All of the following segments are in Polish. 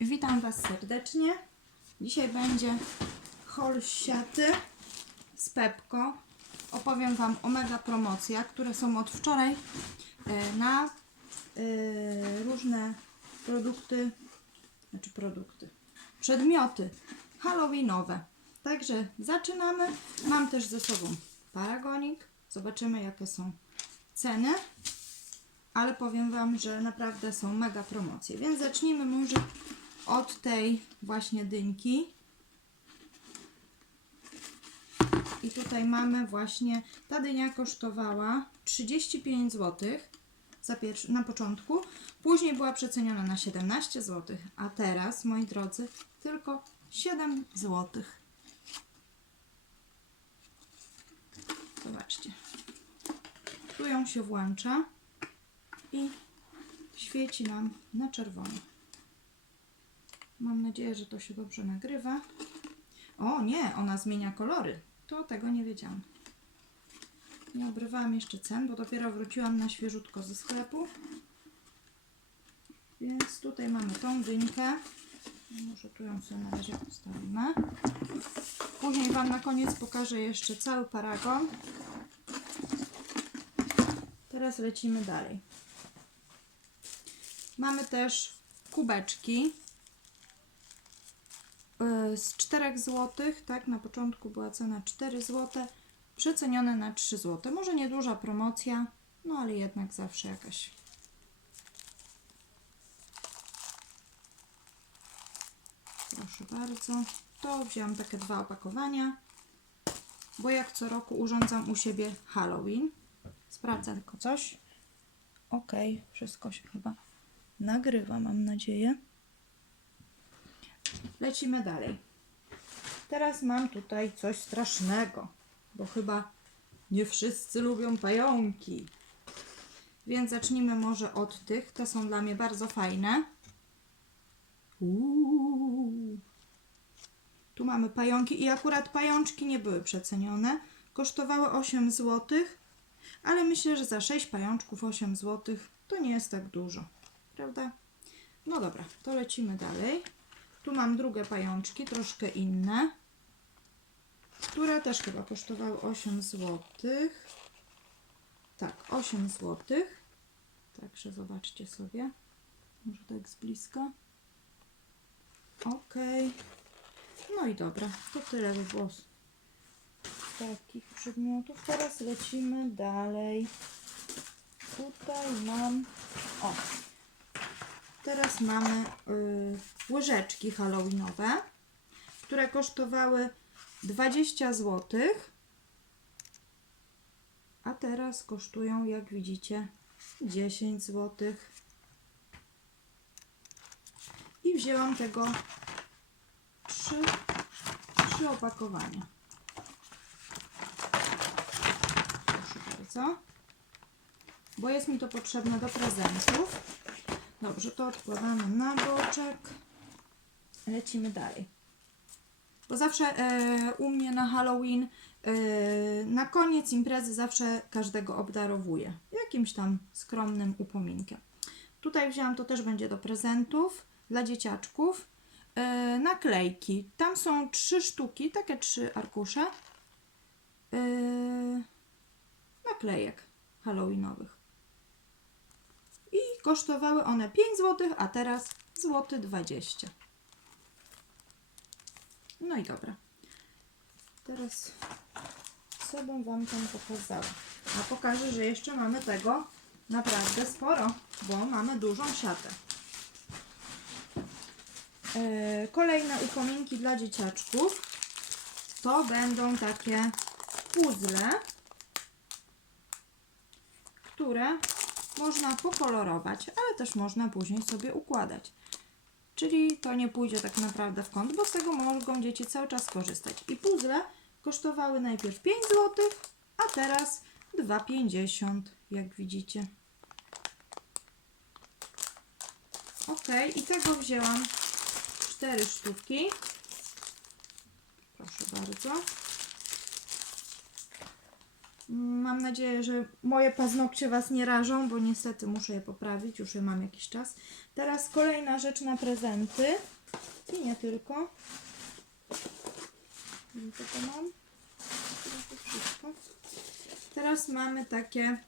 Witam Was serdecznie. Dzisiaj będzie haul siaty z Pepko. Opowiem Wam o mega promocjach, które są od wczoraj e, na e, różne produkty, znaczy produkty, przedmioty halloweenowe. Także zaczynamy. Mam też ze sobą paragonik. Zobaczymy jakie są ceny ale powiem Wam, że naprawdę są mega promocje. Więc zacznijmy może od tej właśnie dynki. I tutaj mamy właśnie, ta dynia kosztowała 35 zł za pierwszy, na początku, później była przeceniona na 17 zł, a teraz, moi drodzy, tylko 7 zł. Zobaczcie. Tu ją się włącza i świeci nam na czerwono. Mam nadzieję, że to się dobrze nagrywa. O nie, ona zmienia kolory. To tego nie wiedziałam. Nie obrywałam jeszcze cen, bo dopiero wróciłam na świeżutko ze sklepu. Więc tutaj mamy tą dynkę. Może tu ją sobie na razie postawimy. Później Wam na koniec pokażę jeszcze cały paragon. Teraz lecimy dalej. Mamy też kubeczki z 4 zł, tak? Na początku była cena 4 zł, przecenione na 3 zł. Może nieduża promocja, no ale jednak zawsze jakaś. Proszę bardzo. To wziąłam takie dwa opakowania, bo jak co roku urządzam u siebie Halloween. Sprawdzę tylko coś. Ok, wszystko się chyba nagrywa, mam nadzieję. Lecimy dalej. Teraz mam tutaj coś strasznego, bo chyba nie wszyscy lubią pająki. Więc zacznijmy może od tych. Te są dla mnie bardzo fajne. Uuu. Tu mamy pająki i akurat pajączki nie były przecenione. Kosztowały 8 zł, ale myślę, że za 6 pajączków 8 zł to nie jest tak dużo prawda? No dobra, to lecimy dalej. Tu mam drugie pajączki, troszkę inne, które też chyba kosztowały 8 zł. Tak, 8 zł. Także zobaczcie sobie. Może tak z bliska. Ok. No i dobra, to tyle by było takich przedmiotów. Teraz lecimy dalej. Tutaj mam. O, Teraz mamy y, łyżeczki halloweenowe, które kosztowały 20 zł, a teraz kosztują, jak widzicie, 10 zł. I wzięłam tego trzy, trzy opakowania. Proszę bardzo. Bo jest mi to potrzebne do prezentów. Dobrze, to odkładamy na boczek. Lecimy dalej. Bo zawsze e, u mnie na Halloween e, na koniec imprezy zawsze każdego obdarowuję jakimś tam skromnym upominkiem. Tutaj wzięłam, to też będzie do prezentów dla dzieciaczków. E, naklejki. Tam są trzy sztuki, takie trzy arkusze e, naklejek halloweenowych kosztowały one 5 zł, a teraz złoty 20. No i dobra. Teraz sobą Wam tam pokazała. A pokażę, że jeszcze mamy tego naprawdę sporo, bo mamy dużą siatę. Yy, kolejne upominki dla dzieciaczków to będą takie puzzle, które można pokolorować, ale też można później sobie układać. Czyli to nie pójdzie tak naprawdę w kąt, bo z tego mogą dzieci cały czas korzystać. I puzzle kosztowały najpierw 5 zł, a teraz 2,50 jak widzicie. Ok, i tego wzięłam 4 sztuki. Proszę bardzo. Mam nadzieję, że moje paznokcie Was nie rażą, bo niestety muszę je poprawić, już je mam jakiś czas. Teraz kolejna rzecz na prezenty. I nie tylko. Co to mam? Teraz mamy takie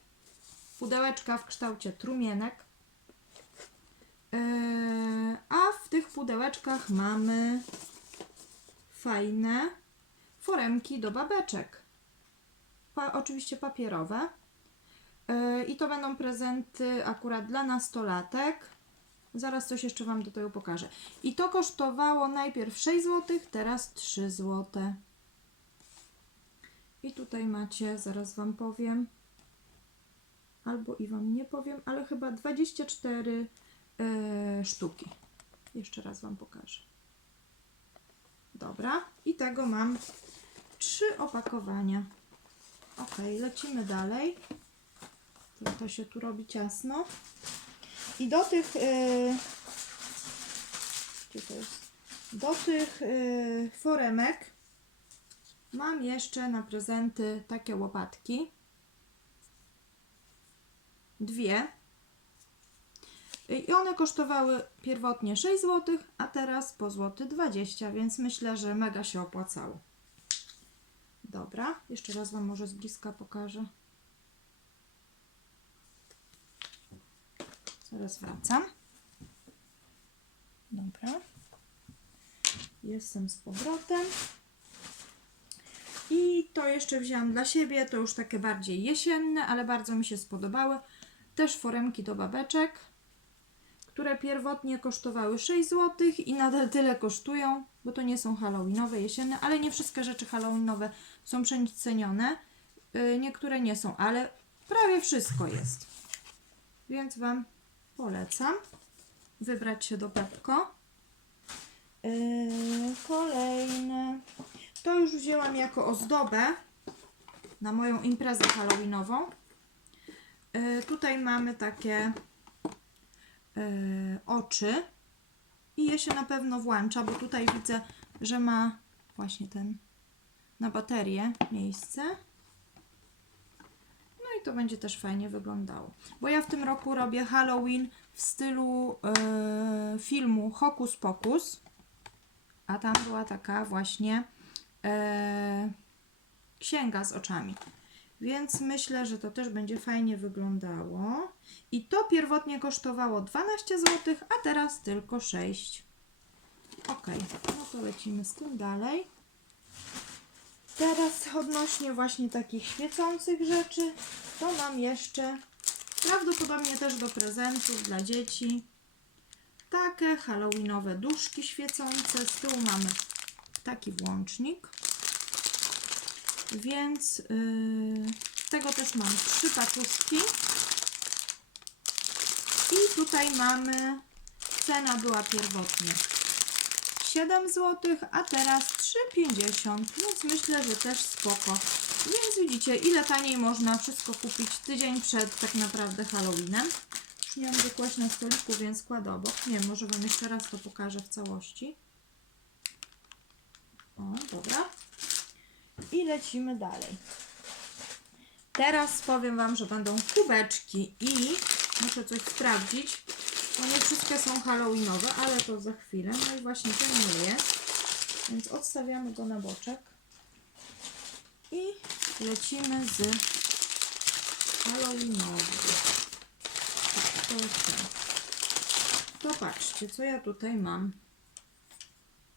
pudełeczka w kształcie trumienek. Eee, a w tych pudełeczkach mamy fajne foremki do babeczek. Pa, oczywiście papierowe. Eee, I to będą prezenty akurat dla nastolatek. Zaraz coś jeszcze Wam do tego pokażę. I to kosztowało najpierw 6 zł, teraz 3 zł. I tutaj macie, zaraz Wam powiem, albo i Wam nie powiem, ale chyba 24 e, sztuki. Jeszcze raz Wam pokażę. Dobra, i tego mam trzy opakowania. Ok, lecimy dalej. Trochę się tu robi ciasno. I do tych. e, gdzie to jest? Do tych e, foremek mam jeszcze na prezenty takie łopatki. Dwie. I one kosztowały pierwotnie 6 zł, a teraz po złoty 20, więc myślę, że mega się opłacało. Dobra, jeszcze raz Wam może z bliska pokażę. Zaraz wracam. Dobra. Jestem z powrotem. I to jeszcze wzięłam dla siebie, to już takie bardziej jesienne, ale bardzo mi się spodobały. Też foremki do babeczek, które pierwotnie kosztowały 6 zł i nadal tyle kosztują, bo to nie są halloweenowe, jesienne, ale nie wszystkie rzeczy halloweenowe są przecenione. Yy, niektóre nie są, ale prawie wszystko jest. Więc Wam polecam wybrać się do Pepko. Yy, kolejne. To już wzięłam jako ozdobę na moją imprezę halloweenową. Yy, tutaj mamy takie yy, oczy i je się na pewno włącza, bo tutaj widzę, że ma właśnie ten na baterię miejsce. No i to będzie też fajnie wyglądało. Bo ja w tym roku robię Halloween w stylu e, filmu Hokus Pokus. A tam była taka właśnie e, księga z oczami. Więc myślę, że to też będzie fajnie wyglądało. I to pierwotnie kosztowało 12 zł, a teraz tylko 6. Ok, no to lecimy z tym dalej. Teraz odnośnie właśnie takich świecących rzeczy, to mam jeszcze prawdopodobnie też do prezentów dla dzieci takie halloweenowe duszki świecące. Z tyłu mamy taki włącznik. Więc yy, tego też mam trzy paczuszki. I tutaj mamy, cena była pierwotnie 7 zł, a teraz 3,50, więc myślę, że też spoko. Więc widzicie, ile taniej można wszystko kupić tydzień przed tak naprawdę Halloweenem. Już nie mam kłaść na stoliku, więc kładę obok. Nie, może Wam jeszcze raz to pokażę w całości. O, dobra. I lecimy dalej. Teraz powiem Wam, że będą kubeczki i muszę coś sprawdzić. No nie wszystkie są halloweenowe, ale to za chwilę. No i właśnie ten nie jest. Więc odstawiamy go na boczek. I lecimy z ten. To patrzcie, co ja tutaj mam.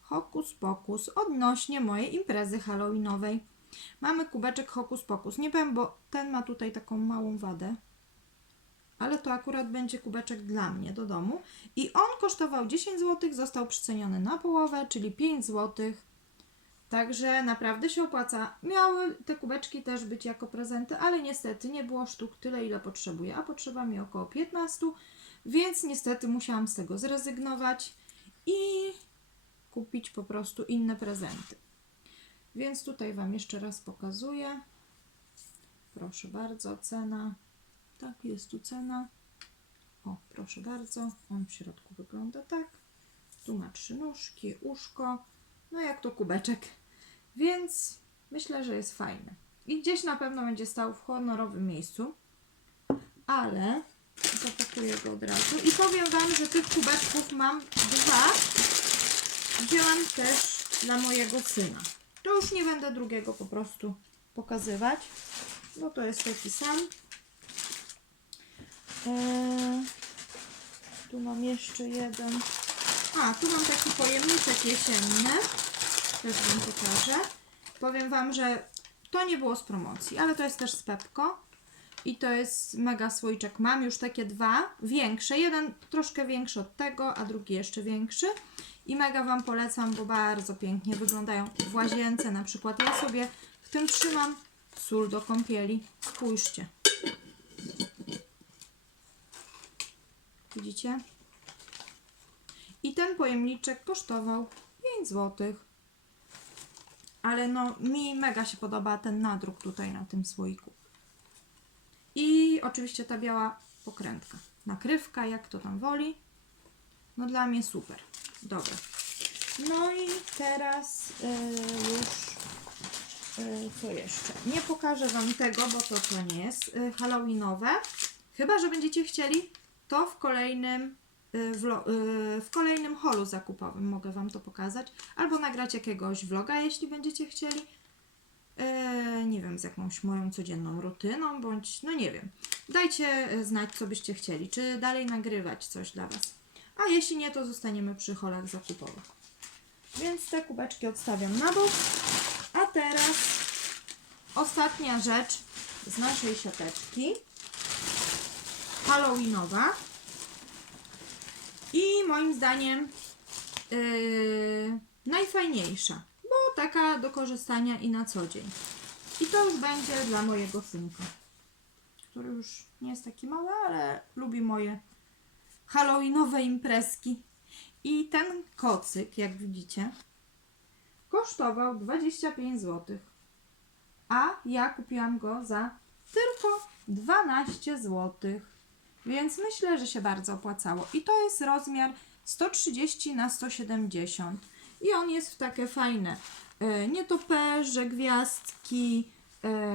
Hokus pokus odnośnie mojej imprezy halloweenowej. Mamy kubeczek hokus pokus. Nie wiem, bo ten ma tutaj taką małą wadę ale to akurat będzie kubeczek dla mnie do domu. I on kosztował 10 zł, został przeceniony na połowę, czyli 5 zł. Także naprawdę się opłaca. Miały te kubeczki też być jako prezenty, ale niestety nie było sztuk tyle, ile potrzebuję, a potrzeba mi około 15, więc niestety musiałam z tego zrezygnować i kupić po prostu inne prezenty. Więc tutaj Wam jeszcze raz pokazuję. Proszę bardzo, cena tak, jest tu cena. O, proszę bardzo, on w środku wygląda tak. Tu ma trzy nóżki, uszko, no jak to kubeczek. Więc myślę, że jest fajny. i gdzieś na pewno będzie stał w honorowym miejscu. Ale zapakuję go od razu i powiem Wam, że tych kubeczków mam dwa. Wzięłam też dla mojego syna. To już nie będę drugiego po prostu pokazywać, bo to jest taki sam. Eee, tu mam jeszcze jeden. A, tu mam taki pojemniczek jesienny. Też Wam pokażę. Powiem Wam, że to nie było z promocji, ale to jest też z Pepko. I to jest mega słoiczek. Mam już takie dwa, większe. Jeden troszkę większy od tego, a drugi jeszcze większy. I mega Wam polecam, bo bardzo pięknie wyglądają w łazience. Na przykład ja sobie w tym trzymam sól do kąpieli. Spójrzcie. Widzicie? I ten pojemniczek kosztował 5 zł. Ale no, mi mega się podoba ten nadruk tutaj na tym słoiku. I oczywiście ta biała pokrętka. Nakrywka, jak to tam woli. No dla mnie super. Dobra. No i teraz yy, już yy, co jeszcze? Nie pokażę Wam tego, bo to to nie jest yy, halloweenowe. Chyba, że będziecie chcieli, to w kolejnym wlo- yy, w kolejnym holu zakupowym mogę Wam to pokazać. Albo nagrać jakiegoś vloga, jeśli będziecie chcieli. E, nie wiem, z jakąś moją codzienną rutyną, bądź no nie wiem. Dajcie znać, co byście chcieli. Czy dalej nagrywać coś dla Was. A jeśli nie, to zostaniemy przy holach zakupowych. Więc te kubeczki odstawiam na bok. A teraz ostatnia rzecz z naszej siateczki. Halloweenowa. I moim zdaniem yy, najfajniejsza, bo taka do korzystania i na co dzień. I to już będzie dla mojego synka, który już nie jest taki mały, ale lubi moje halloweenowe imprezki. I ten kocyk, jak widzicie, kosztował 25 zł, a ja kupiłam go za tylko 12 zł. Więc myślę, że się bardzo opłacało. I to jest rozmiar 130 na 170. I on jest w takie fajne e, nietoperze, gwiazdki, e,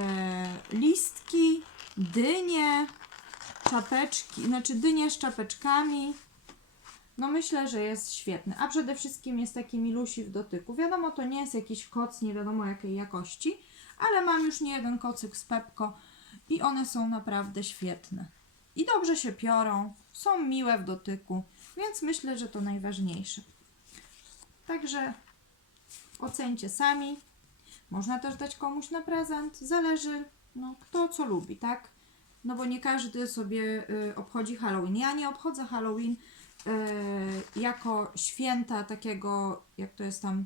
listki, dynie, czapeczki, znaczy dynie z czapeczkami. No myślę, że jest świetny. A przede wszystkim jest taki milusi w dotyku. Wiadomo, to nie jest jakiś koc, nie wiadomo jakiej jakości, ale mam już nie jeden kocyk z Pepko i one są naprawdę świetne. I dobrze się piorą, są miłe w dotyku, więc myślę, że to najważniejsze. Także ocencie sami. Można też dać komuś na prezent. Zależy, no, kto co lubi, tak? No bo nie każdy sobie y, obchodzi Halloween. Ja nie obchodzę Halloween y, jako święta takiego, jak to jest tam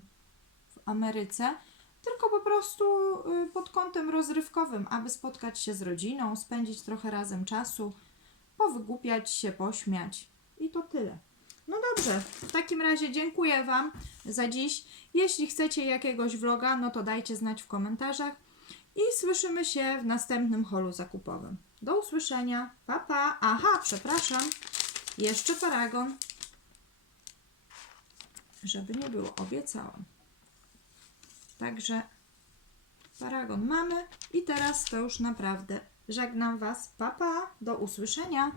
w Ameryce, tylko po prostu y, pod kątem rozrywkowym, aby spotkać się z rodziną, spędzić trochę razem czasu, powygłupiać się, pośmiać. I to tyle. No dobrze, w takim razie dziękuję Wam za dziś. Jeśli chcecie jakiegoś vloga, no to dajcie znać w komentarzach i słyszymy się w następnym holu zakupowym. Do usłyszenia. Pa, pa. Aha, przepraszam. Jeszcze paragon. Żeby nie było, obiecałam. Także paragon mamy i teraz to już naprawdę żegnam Was. Pa, pa. Do usłyszenia.